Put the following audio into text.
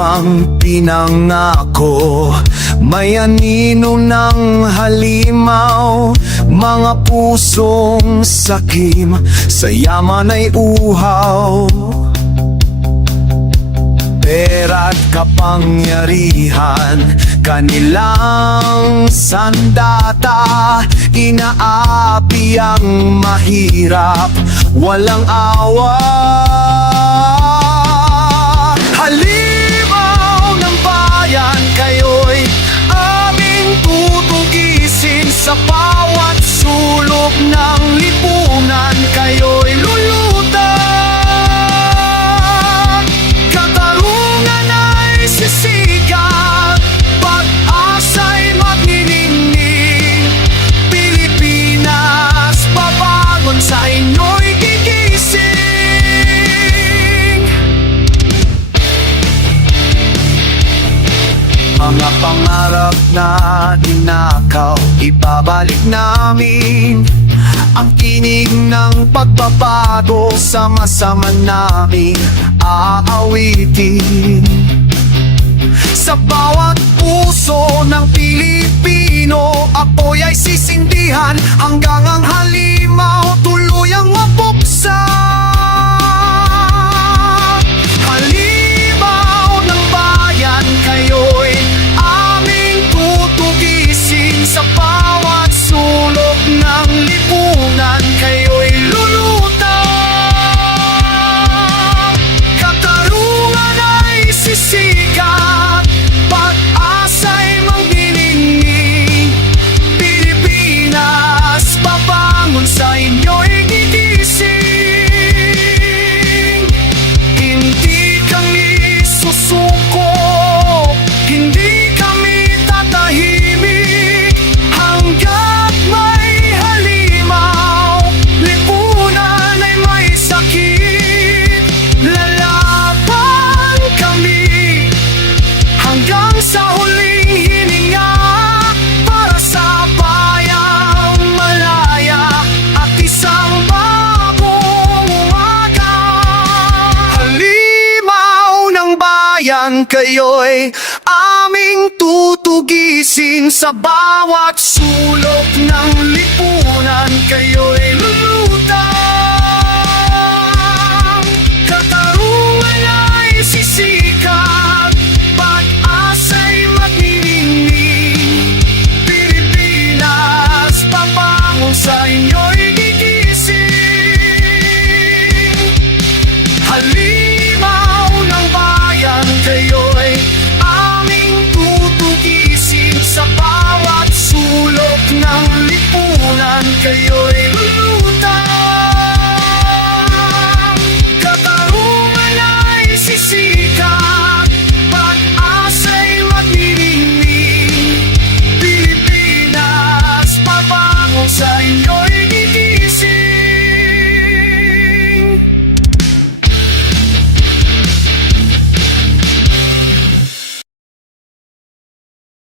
pang pinangako? May anino ng halimaw Mga pusong sakim Sa yaman ay uhaw. Pera't kapangyarihan Kanilang sandata Inaapi ang mahirap. Walang awa na ninakaw Ibabalik namin Ang tinig ng pagbabago. Sama-sama namin aawitin. Sa bawat puso ng Pilipino Apoy ay sisindihan Hanggang ang bayan kayo'y Aming tutugisin Sa bawat sulok ng lipunan. Kayo'y man kayo'y